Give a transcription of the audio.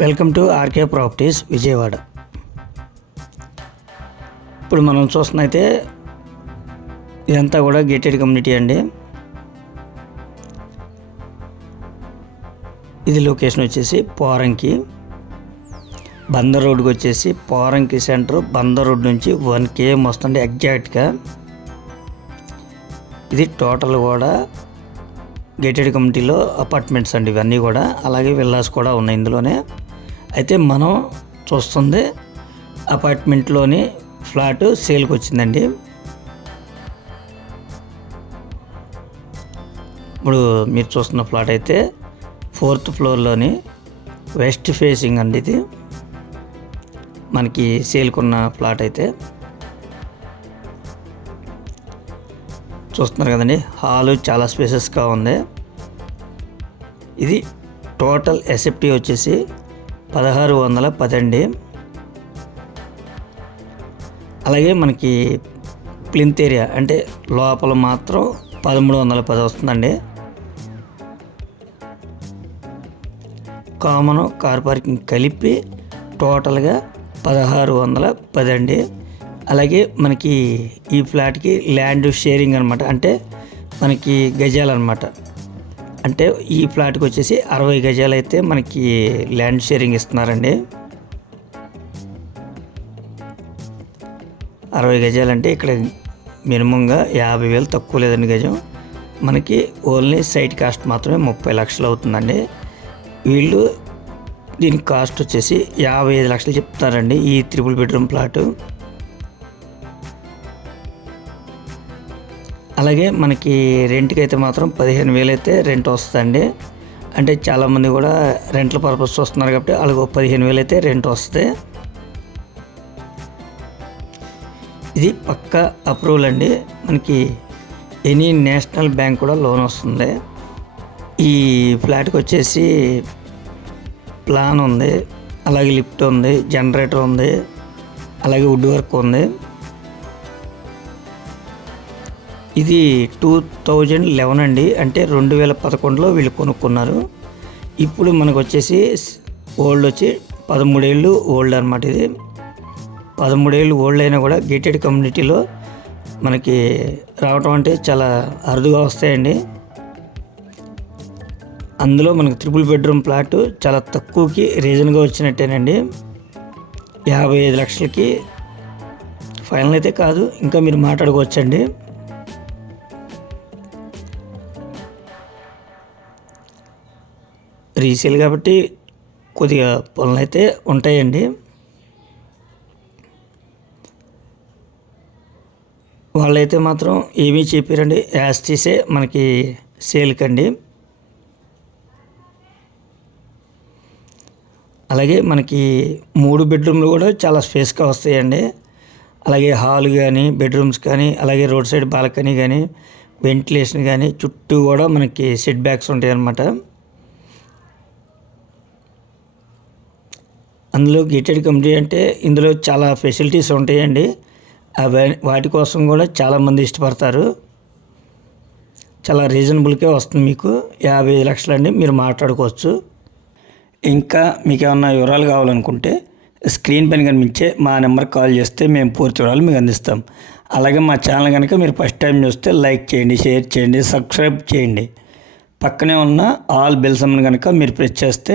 Welcome to RK properties Vijayawada. ఇప్పుడు మనం చూస్తున్నైతే ఇదంతా కూడా గేటెడ్ కమ్యూనిటీ అండి. ఇది లొకేషన్ వచ్చేసి పోరంకి. బందర్ రోడ్కి వచ్చేసి పోరంకి సెంటర్ బందర్ రోడ్ నుంచి వన్ కేఎం వస్తుంది ఎగ్జాక్ట్గా. ఇది టోటల్ కూడా గేటెడ్ కమ్యూనిటీలో అపార్ట్మెంట్స్ అండి ఇవన్నీ కూడా. అలాగే విల్లాస్ కూడా ఉన్నాయి ఇందులోనే. అయితే మనం చూస్తుంది అపార్ట్మెంట్లోని ఫ్లాట్ సేల్కి వచ్చిందండి ఇప్పుడు మీరు చూస్తున్న ఫ్లాట్ అయితే ఫోర్త్ ఫ్లోర్లోని వెస్ట్ ఫేసింగ్ అండి ఇది. మనకి సేల్కున్న ఫ్లాట్ అయితే. చూస్తున్నారు కదండి హాలు చాలా స్పేసెస్గా ఉంది. ఇది టోటల్ ఎస్ఎఫ్టీ వచ్చేసి పదహారు వందల పదండి. అలాగే మనకి ప్లింత్ ఏరియా అంటే లోపల మాత్రం పదమూడు వందల పది వస్తుందండి. కామన్ కార్ పార్కింగ్ కలిపి టోటల్గా పదహారు వందల పది అండి అలాగే మనకి ఈ ఫ్లాట్కి ల్యాండ్ షేరింగ్ అనమాట అంటే మనకి గజాలు అనమాట అంటే ఈ ఫ్లాట్కి వచ్చేసి అరవై గజాలు అయితే మనకి ల్యాండ్ షేరింగ్ ఇస్తున్నారండి. అరవై గజాలు అంటే ఇక్కడ మినిమంగా యాభై వేలు తక్కువ లేదండి గజం. మనకి ఓన్లీ సైట్ కాస్ట్ మాత్రమే ముప్పై లక్షలు అవుతుందండి. వీళ్ళు దీని కాస్ట్ వచ్చేసి యాభై ఐదు లక్షలు చెప్తారండి ఈ త్రిపుల్ బెడ్రూమ్ ప్లాటు. అలాగే మనకి రెంట్కి అయితే మాత్రం పదిహేను వేలు అయితే రెంట్ వస్తుందండి. అంటే చాలామంది కూడా రెంట్ల పర్పస్ వస్తున్నారు కాబట్టి అలాగే పదిహేను వేలు అయితే రెంట్ వస్తుంది. ఇది పక్క అప్రూవల్ అండి. మనకి ఎనీ నేషనల్ బ్యాంక్ కూడా లోన్ వస్తుంది. ఈ ఫ్లాట్కి వచ్చేసి ప్లాన్ ఉంది. అలాగే లిఫ్ట్ ఉంది జనరేటర్ ఉంది అలాగే వుడ్ వర్క్ ఉంది. ఇది టూ థౌజండ్ లెవెన్ అండి. అంటే రెండు వేల పదకొండులో వీళ్ళు కొనుక్కున్నారు. ఇప్పుడు మనకు వచ్చేసి ఓల్డ్ వచ్చి పదమూడేళ్ళు ఓల్డ్ అనమాట ఇది. పదమూడేళ్ళు ఓల్డ్ అయినా కూడా గేటెడ్ కమ్యూనిటీలో మనకి రావటం అంటే చాలా అరుదుగా వస్తాయండి. అందులో మనకు త్రిపుల్ బెడ్రూమ్ ప్లాట్ చాలా తక్కువకి రీజన్గా వచ్చినట్టేనండి. యాభై ఐదు లక్షలకి ఫైనల్ అయితే కాదు. ఇంకా మీరు మాట్లాడుకోవచ్చండి. రీసేల్ కాబట్టి కొద్దిగా పనులు అయితే ఉంటాయండి. వాళ్ళైతే మాత్రం ఏమీ చెప్పారండి. యాస్టీసే మనకి సేల్కి అండి అలాగే మనకి మూడు బెడ్రూమ్లు కూడా చాలా స్పేస్గా వస్తాయండి. అలాగే హాల్ కానీ బెడ్రూమ్స్ కానీ అలాగే రోడ్ సైడ్ బాల్కనీ కానీ వెంటిలేషన్ కానీ చుట్టూ కూడా మనకి సెట్ బ్యాక్స్ ఉంటాయి అన్నమాట అందులో గేటెడ్ కమ్యూనిటీ అంటే ఇందులో చాలా ఫెసిలిటీస్ ఉంటాయండి. అవి వాటి కోసం కూడా చాలామంది ఇష్టపడతారు. చాలా రీజనబుల్కే వస్తుంది మీకు. యాభై లక్షలండి మీరు మాట్లాడుకోవచ్చు. ఇంకా మీకు ఏమన్నా వివరాలు కావాలనుకుంటే స్క్రీన్ పైన కనిపించే మా నెంబర్కి కాల్ చేస్తే మేము పూర్తి వివరాలు మీకు అందిస్తాం. అలాగే మా ఛానల్ కనుక మీరు ఫస్ట్ టైం చూస్తే లైక్ చేయండి షేర్ చేయండి సబ్స్క్రైబ్ చేయండి. పక్కనే ఉన్న ఆల్ బెల్సమ్ని కనుక మీరు ప్రెస్ చేస్తే